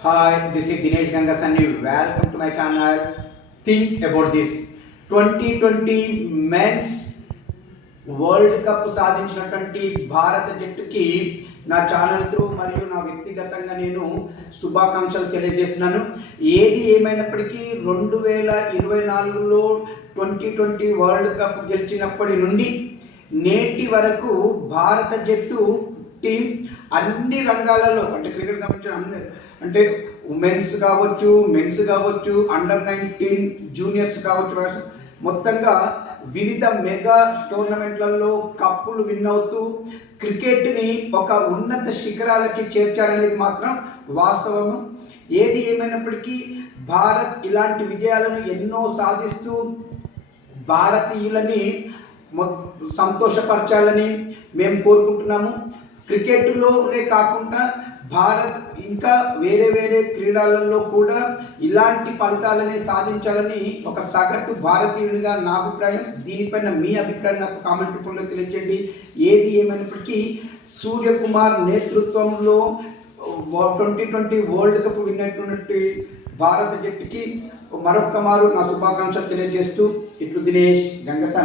Hi, this is Dinesh Gangasani. Welcome to my channel. Think about this. 2020 men's world cup సాధించినటువంటి భారత జట్టుకి నా channel through మరియు నా వ్యక్తిగతంగా నేను శుభాకాంక్షలు తెలియజేస్తున్నాను. ఏది ఏమైనప్పటికీ 2024లో 2020 వరల్డ్ కప్ గెలిచినప్పటి నుండి నేటి వరకు భారత జట్టు టీం అన్ని రంగాలలో అంటే క్రికెట్ సంబంధించిన అంటే ఉమెన్స్ కావచ్చు, మెన్స్ కావచ్చు, అండర్-19 జూనియర్స్ కావచ్చు, మొత్తంగా వివిధ మెగా టోర్నమెంట్లలో కప్పులు విన్ అవుతూ క్రికెట్ని ఒక ఉన్నత శిఖరాలకి చేర్చారనేది మాత్రం వాస్తవము. ఏది ఏమైనప్పటికీ భారత్ ఇలాంటి విజయాలను ఎన్నో సాధిస్తూ భారతీయులని సంతోషపరచాలని మేము కోరుకుంటున్నాము. క్రికెట్లోనే కాకుండా భారత్ ఇంకా వేరే క్రీడలలో కూడా ఇలాంటి ఫలితాలనే సాధించాలని ఒక సగటు భారతీయునిగా నా అభిప్రాయం. దీనిపైన మీ అభిప్రాయం నాకు కామెంట్ రూపంలో తెలియజేయండి. ఏది ఏమైనప్పటికీ సూర్యకుమార్ నేతృత్వంలో 2020 వరల్డ్ కప్ విన్నటువంటి భారత జట్టుకి మరొక్క మారు నా శుభాకాంక్షలు తెలియజేస్తూ ఇట్లు దినేష్ గంగసాని.